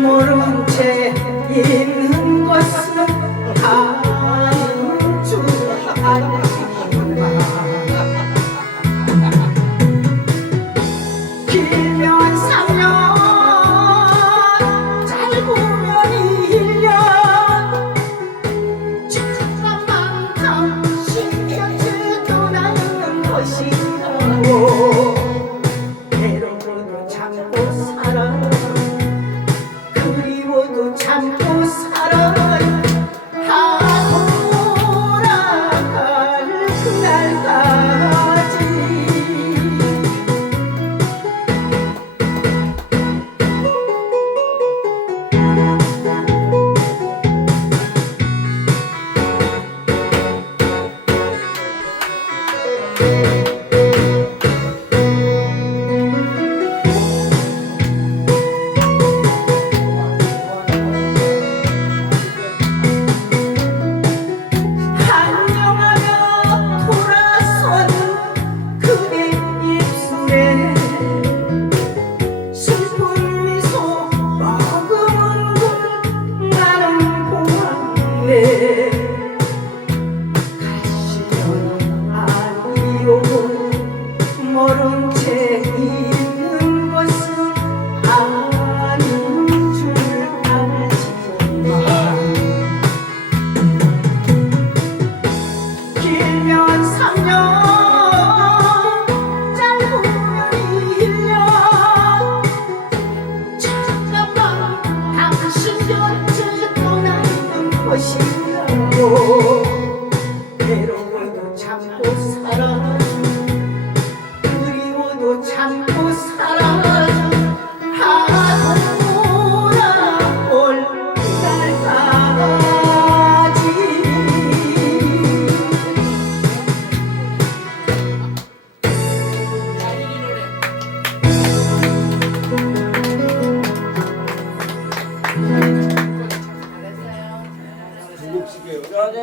모르는 채 있는 것 참고 살아요 Yeah.